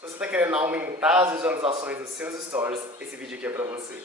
Se você está querendo aumentar as visualizações dos seus stories, esse vídeo aqui é para você.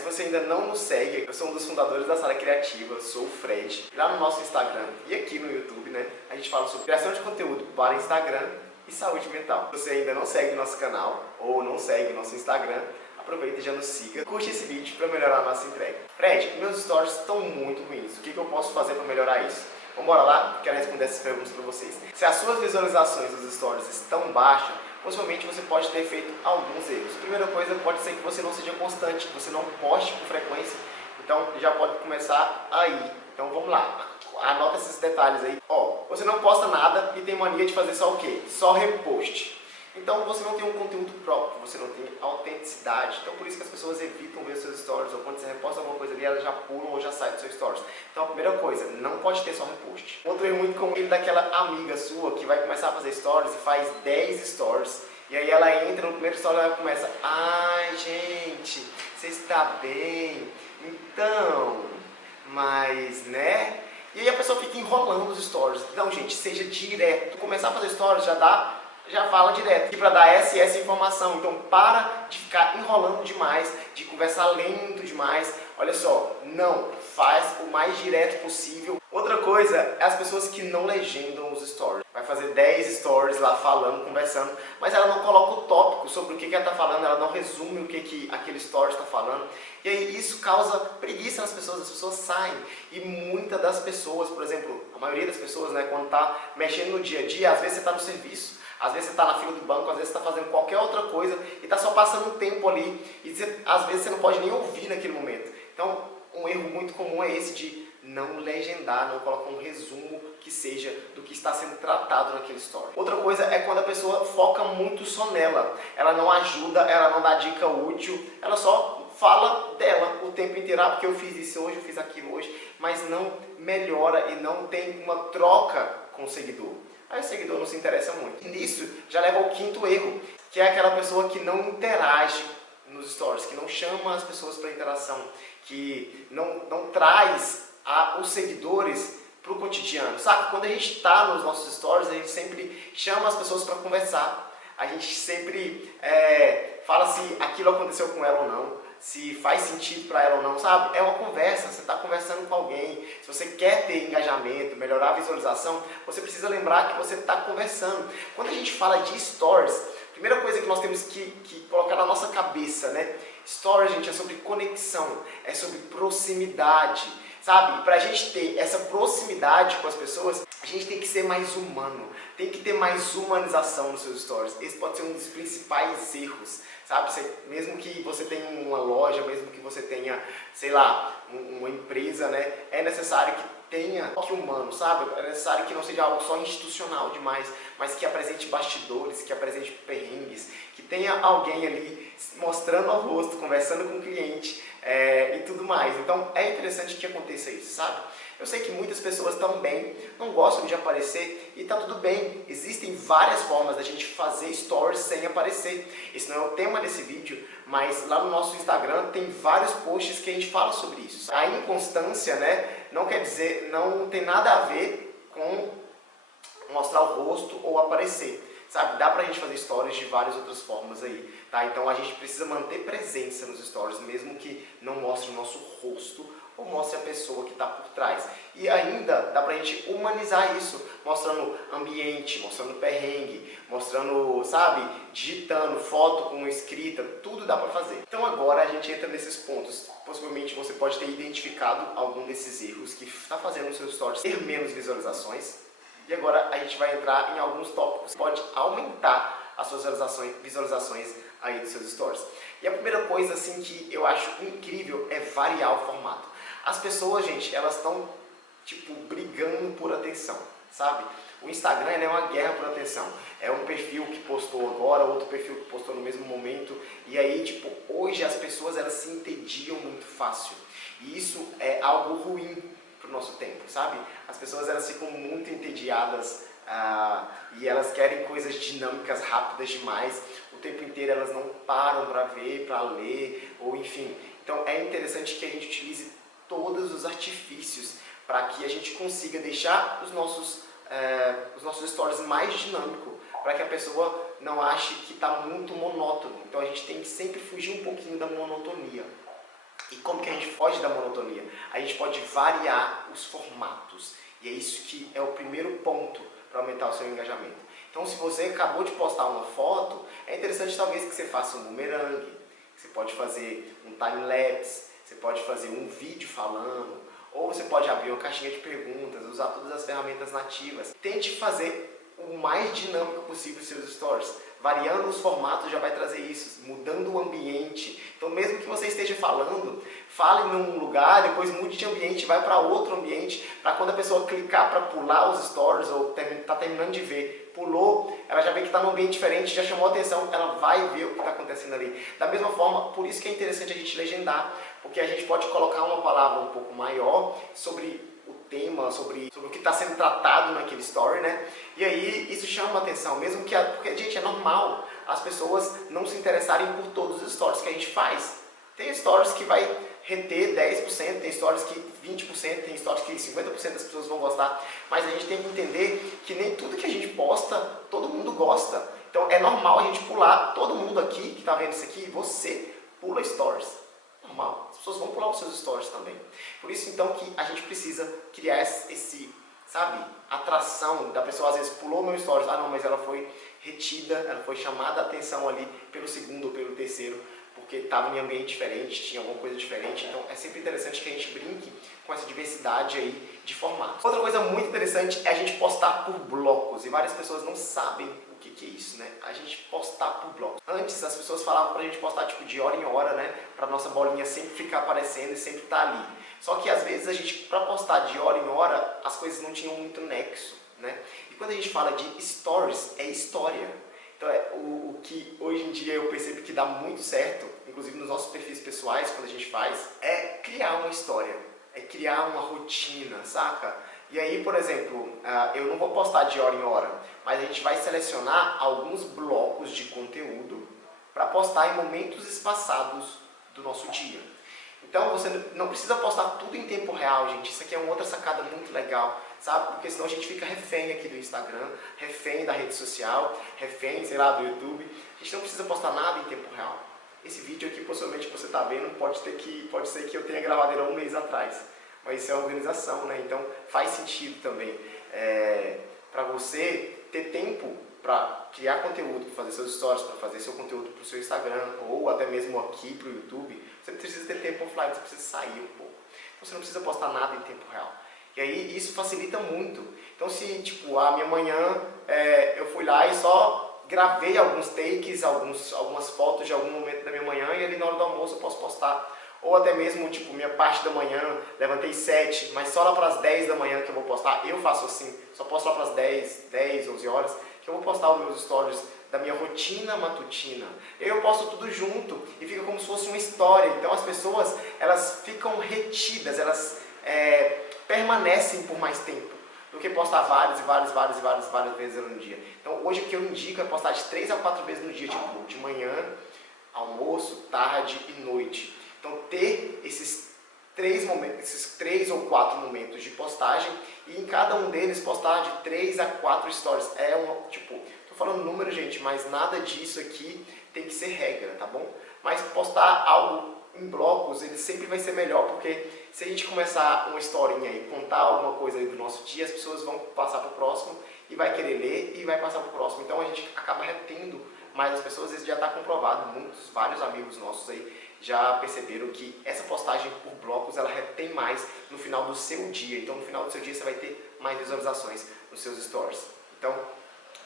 Se você ainda não nos segue, eu sou um dos fundadores da Sala Criativa, sou o Fred. Lá no nosso Instagram e aqui no YouTube, né, a gente fala sobre criação de conteúdo para Instagram e saúde mental. Se você ainda não segue o nosso canal ou não segue o nosso Instagram, aproveita e já nos siga. Curte esse vídeo para melhorar a nossa entrega. Fred, meus stories estão muito ruins. O que eu posso fazer para melhorar isso? Vamos lá? Quero responder essas perguntas para vocês. Se as suas visualizações dos stories estão baixas, possivelmente você pode ter feito alguns erros. Primeira coisa, pode ser que você não seja constante, que você não poste com frequência. Então, já pode começar aí. Então, vamos lá. Anota esses detalhes aí. Ó, você não posta nada e tem mania de fazer só o quê? Só repost. Então você não tem um conteúdo próprio, você não tem autenticidade. Então por isso que as pessoas evitam ver os seus stories, ou quando você reposta alguma coisa ali, elas já pulam ou já saem dos seus stories. Então a primeira coisa, não pode ter só repost. Outro erro muito comum é daquela amiga sua que vai começar a fazer stories e faz 10 stories. E aí ela entra no primeiro story e ela começa: ai gente, você está bem? Então, mas né? E aí a pessoa fica enrolando os stories. Então gente, seja direto. Começar a fazer stories já fala direto, para dar essa informação. Então para de ficar enrolando demais, de conversar lento demais. Olha só, não, faz o mais direto possível. Outra coisa é as pessoas que não legendam os stories. Vai fazer 10 stories lá falando, conversando, mas ela não coloca o tópico sobre o que ela está falando, ela não resume o que aquele story está falando. E aí isso causa preguiça nas pessoas, as pessoas saem. E muitas das pessoas, por exemplo, a maioria das pessoas, né, quando está mexendo no dia a dia, às vezes você está no serviço, às vezes você está na fila do banco, às vezes você está fazendo qualquer outra coisa e está só passando um tempo ali e às vezes você não pode nem ouvir naquele momento. Então, um erro muito comum é esse de não legendar, não colocar um resumo que seja do que está sendo tratado naquele story. Outra coisa é quando a pessoa foca muito só nela. Ela não ajuda, ela não dá dica útil, ela só fala dela o tempo inteiro. Ah, porque eu fiz isso hoje, eu fiz aquilo hoje, mas não melhora e não tem uma troca com o seguidor. Aí o seguidor não se interessa muito. E nisso já leva ao quinto erro, que é aquela pessoa que não interage nos stories, que não chama as pessoas para interação, que não traz os seguidores para o cotidiano. Sabe, quando a gente está nos nossos stories, a gente sempre chama as pessoas para conversar. A gente sempre fala se aquilo aconteceu com ela ou não, se faz sentido para ela ou não, sabe? É uma conversa, você está conversando com alguém. Se você quer ter engajamento, melhorar a visualização, você precisa lembrar que você está conversando. Quando a gente fala de stories, a primeira coisa que nós temos que colocar na nossa cabeça, né? Stories, gente, é sobre conexão, é sobre proximidade, sabe? Para a gente ter essa proximidade com as pessoas, a gente tem que ser mais humano, tem que ter mais humanização nos seus stories. Esse pode ser um dos principais erros, sabe? Mesmo que você tenha uma loja, mesmo que você tenha, sei lá, uma empresa, né? É necessário que tenha toque humano, sabe? É necessário que não seja algo só institucional demais, mas que apresente bastidores, que apresente perrengues, que tenha alguém ali mostrando ao rosto, conversando com o cliente e tudo mais. Então é interessante que aconteça isso, sabe? Eu sei que muitas pessoas também não gostam de aparecer e tá tudo bem. Existem várias formas da gente fazer stories sem aparecer. Esse não é o tema desse vídeo, mas lá no nosso Instagram tem vários posts que a gente fala sobre isso. A inconstância, né, não quer dizer, não tem nada a ver com mostrar o rosto ou aparecer. Sabe, dá pra gente fazer stories de várias outras formas aí, tá? Então a gente precisa manter presença nos stories, mesmo que não mostre o nosso rosto ou mostre a pessoa que está por trás. E ainda dá pra gente humanizar isso, mostrando ambiente, mostrando perrengue, mostrando, sabe, digitando, foto com escrita, tudo dá pra fazer. Então agora a gente entra nesses pontos. Possivelmente você pode ter identificado algum desses erros que está fazendo os seus stories ter menos visualizações. E agora a gente vai entrar em alguns tópicos que pode aumentar as suas visualizações aí dos seus stories. E a primeira coisa assim que eu acho incrível é variar o formato. As pessoas, gente, elas estão tipo brigando por atenção, sabe? O Instagram é uma guerra por atenção. É um perfil que postou agora, outro perfil que postou no mesmo momento. E aí, tipo, hoje as pessoas elas se entediam muito fácil. E isso é algo ruim pro nosso tempo, sabe? As pessoas elas ficam muito entediadas e elas querem coisas dinâmicas, rápidas demais. O tempo inteiro elas não param para ver, para ler, ou enfim. Então é interessante que a gente utilize todos os artifícios para que a gente consiga deixar os nossos nossos stories mais dinâmico, para que a pessoa não ache que está muito monótono. Então a gente tem que sempre fugir um pouquinho da monotonia. E como que a gente foge da monotonia? A gente pode variar os formatos. E é isso que é o primeiro ponto para aumentar o seu engajamento. Então se você acabou de postar uma foto, é interessante talvez que você faça um bumerangue, você pode fazer um time-lapse, você pode fazer um vídeo falando, ou você pode abrir uma caixinha de perguntas, usar todas as ferramentas nativas. Tente fazer o mais dinâmico possível os seus stories. Variando os formatos já vai trazer isso, mudando o ambiente. Então mesmo que você esteja falando, fale num lugar, depois mude de ambiente, vai para outro ambiente, para quando a pessoa clicar para pular os stories, ou está terminando de ver, pulou, ela já vê que está num ambiente diferente, já chamou a atenção, ela vai ver o que está acontecendo ali. Da mesma forma, por isso que é interessante a gente legendar, porque a gente pode colocar uma palavra um pouco maior sobre o tema, sobre o que está sendo tratado naquele story, né? E aí isso chama a atenção, mesmo que, porque, gente, é normal as pessoas não se interessarem por todos os stories que a gente faz. Tem stories que vai reter 10%, tem stories que 20%, tem stories que 50% das pessoas vão gostar, mas a gente tem que entender que nem tudo que a gente posta, todo mundo gosta. Então é normal a gente pular, todo mundo aqui que está vendo isso aqui, você pula stories. Normal, as pessoas vão pular os seus stories também. Por isso então que a gente precisa criar esse, sabe, atração da pessoa. Às vezes pulou meu stories, ah não, mas ela foi retida, ela foi chamada a atenção ali pelo segundo ou pelo terceiro, porque estava em ambiente diferente, tinha alguma coisa diferente. Então é sempre interessante que a gente brinque com essa diversidade aí de formatos. Outra coisa muito interessante é a gente postar por blocos, e várias pessoas não sabem o que é isso, né? A gente postar por blocos. Antes as pessoas falavam pra gente postar tipo de hora em hora, né? Pra nossa bolinha sempre ficar aparecendo e sempre estar ali. Só que às vezes a gente, pra postar de hora em hora, as coisas não tinham muito nexo, né? E quando a gente fala de stories, é história. Então o que hoje em dia eu percebo que dá muito certo, inclusive nos nossos perfis pessoais, quando a gente faz, é criar uma história, é criar uma rotina, saca? E aí, por exemplo, eu não vou postar de hora em hora, mas a gente vai selecionar alguns blocos de conteúdo para postar em momentos espaçados do nosso dia. Então você não precisa postar tudo em tempo real, gente. Isso aqui é uma outra sacada muito legal, sabe? Porque senão a gente fica refém aqui do Instagram, refém da rede social, refém, sei lá, do YouTube. A gente não precisa postar nada em tempo real. Esse vídeo aqui, possivelmente, que você está vendo, pode ser que eu tenha gravado ele há um mês atrás. Mas isso é organização, né? Então faz sentido também para você ter tempo para criar conteúdo, para fazer seus stories, para fazer seu conteúdo para o seu Instagram, ou até mesmo aqui para o YouTube. Você precisa ter tempo offline, você precisa sair um pouco. Então você não precisa postar nada em tempo real. E aí isso facilita muito. Então se tipo, a minha manhã eu fui lá e só gravei alguns takes, algumas fotos de algum momento da minha manhã, e ali na hora do almoço eu posso postar. Ou até mesmo, tipo, minha parte da manhã, levantei 7, mas só lá para as 10 da manhã que eu vou postar. Eu faço assim, só posto lá para as 10, 11 horas, que eu vou postar os meus stories da minha rotina matutina. Eu posto tudo junto e fica como se fosse uma história. Então as pessoas, elas ficam retidas, elas permanecem por mais tempo do que postar várias vezes no dia. Então hoje o que eu indico é postar de 3 a 4 vezes no dia, tipo, de manhã, almoço, tarde e noite. Então ter esses 3 ou 4 momentos de postagem, e em cada um deles postar de 3 a 4 stories. Tô falando número, gente, mas nada disso aqui tem que ser regra, tá bom? Mas postar algo em blocos, ele sempre vai ser melhor, porque se a gente começar uma historinha e contar alguma coisa aí do nosso dia, as pessoas vão passar para o próximo e vai querer ler e vai passar para o próximo. Então a gente acaba retendo mais as pessoas. Isso já está comprovado, vários amigos nossos aí já perceberam que essa postagem por blocos, ela retém mais no final do seu dia. Então no final do seu dia você vai ter mais visualizações nos seus stories. Então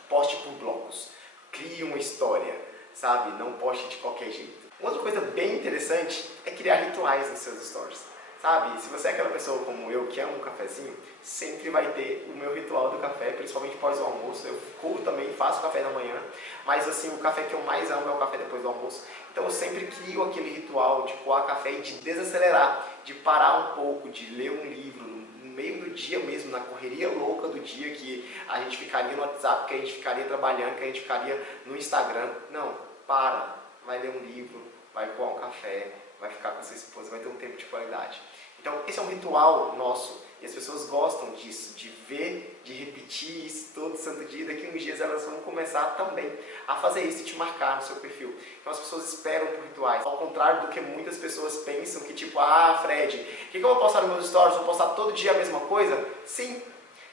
poste por blocos, crie uma história, sabe? Não poste de qualquer jeito. Outra coisa bem interessante é criar rituais nos seus stories, sabe? Se você é aquela pessoa como eu que ama um cafezinho, sempre vai ter o meu ritual do café, principalmente após o almoço. Eu também faço café da manhã, mas assim, o café que eu mais amo é o café depois do almoço. Então eu sempre crio aquele ritual de coar café e de desacelerar, de parar um pouco, de ler um livro no meio do dia mesmo, na correria louca do dia, que a gente ficaria no WhatsApp, que a gente ficaria trabalhando, que a gente ficaria no Instagram. Não, para, vai ler um livro, vai coar um café, vai ficar com sua esposa, vai ter um tempo de qualidade. Então esse é um ritual nosso E as pessoas gostam disso, de ver, de repetir isso todo santo dia. Daqui a uns dias elas vão começar também a fazer isso e te marcar no seu perfil. Então as pessoas esperam por rituais. Ao contrário do que muitas pessoas pensam, que tipo, ah, Fred, o que eu vou postar nos meus stories? Vou postar todo dia a mesma coisa? Sim,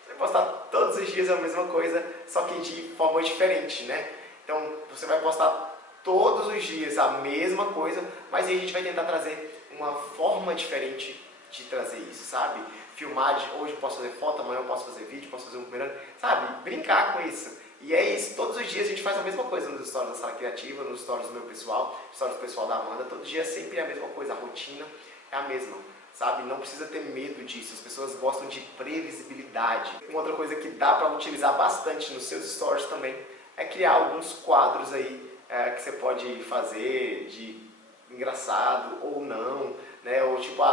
você vai postar todos os dias a mesma coisa, só que de forma diferente, né? Então você vai postar todos os dias a mesma coisa, mas aí a gente vai tentar trazer uma forma diferente de trazer isso, sabe? Filmar, hoje eu posso fazer foto, amanhã eu posso fazer vídeo, posso fazer um primeiro, sabe? Brincar com isso. E é isso, todos os dias a gente faz a mesma coisa nos stories da Sala Criativa, nos stories do meu pessoal, stories do pessoal da Amanda, todo dia é sempre a mesma coisa, a rotina é a mesma, sabe? Não precisa ter medo disso, as pessoas gostam de previsibilidade. Uma outra coisa que dá para utilizar bastante nos seus stories também é criar alguns quadros aí que você pode fazer de engraçado ou não, né? Ou tipo,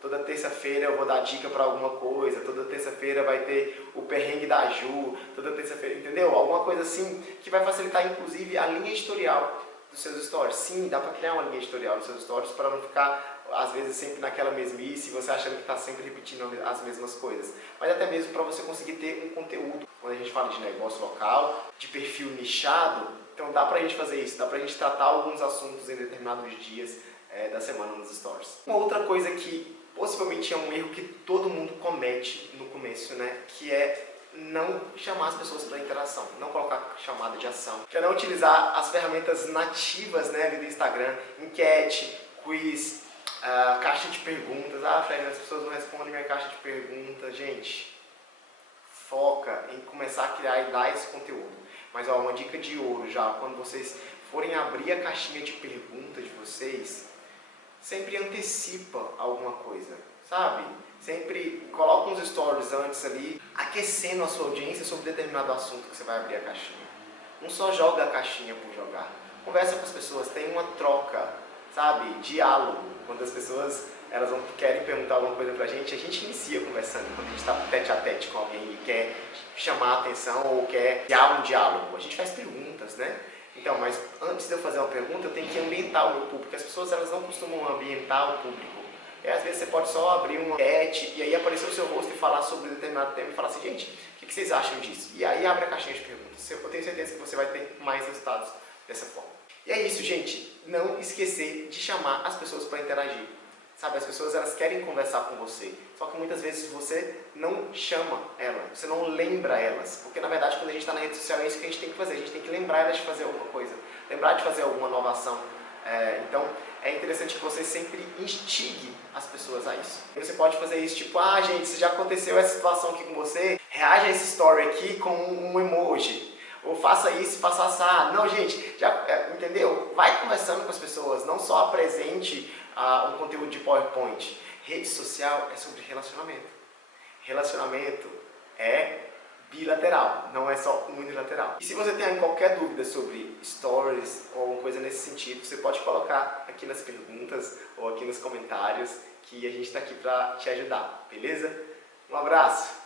toda terça-feira eu vou dar dica para alguma coisa, toda terça-feira vai ter o perrengue da Ju, toda terça-feira, entendeu? Alguma coisa assim que vai facilitar inclusive a linha editorial dos seus stories. Sim, dá para criar uma linha editorial dos seus stories para não ficar às vezes sempre naquela mesmice, você achando que está sempre repetindo as mesmas coisas. Mas até mesmo para você conseguir ter um conteúdo. Quando a gente fala de negócio local, de perfil nichado, então dá pra gente fazer isso, dá pra gente tratar alguns assuntos em determinados dias da semana nos stories. Uma outra coisa que possivelmente é um erro que todo mundo comete no começo, né, que é não chamar as pessoas para interação, não colocar chamada de ação, que é não utilizar as ferramentas nativas, né, do Instagram, enquete, quiz, caixa de perguntas. Ah, Fred, as pessoas não respondem minha caixa de perguntas. Gente, foca em começar a criar e dar esse conteúdo. Mas ó, uma dica de ouro já, quando vocês forem abrir a caixinha de perguntas de vocês, sempre antecipa alguma coisa, sabe? Sempre coloca uns stories antes ali, aquecendo a sua audiência sobre determinado assunto que você vai abrir a caixinha. Não só joga a caixinha por jogar. Conversa com as pessoas, tem uma troca, sabe? Diálogo. Quando as pessoas querem perguntar alguma coisa pra gente inicia conversando. Quando a gente está tete a tete com alguém e quer chamar a atenção ou quer criar um diálogo, a gente faz perguntas, né? Então, mas antes de eu fazer uma pergunta, eu tenho que ambientar o meu público. As pessoas elas não costumam ambientar o público. E às vezes você pode só abrir uma enquete e aí aparecer o seu rosto e falar sobre um determinado tema e falar assim, gente, o que vocês acham disso? E aí abre a caixinha de perguntas. Eu tenho certeza que você vai ter mais resultados dessa forma. E é isso, gente. Não esquecer de chamar as pessoas para interagir. Sabe, as pessoas elas querem conversar com você, só que muitas vezes você não chama elas, você não lembra elas, porque na verdade quando a gente está na rede social é isso que a gente tem que fazer, a gente tem que lembrar elas de fazer alguma coisa, lembrar de fazer alguma inovação. Então é interessante que você sempre instigue as pessoas a isso. Você pode fazer isso tipo, ah gente, se já aconteceu essa situação aqui com você, reaja a esse story aqui com um emoji. Ou faça isso, faça assar. Não, gente, entendeu? Vai conversando com as pessoas, não só apresente um conteúdo de PowerPoint. Rede social é sobre relacionamento. Relacionamento é bilateral, não é só unilateral. E se você tem qualquer dúvida sobre stories ou alguma coisa nesse sentido, você pode colocar aqui nas perguntas ou aqui nos comentários que a gente está aqui para te ajudar, beleza? Um abraço!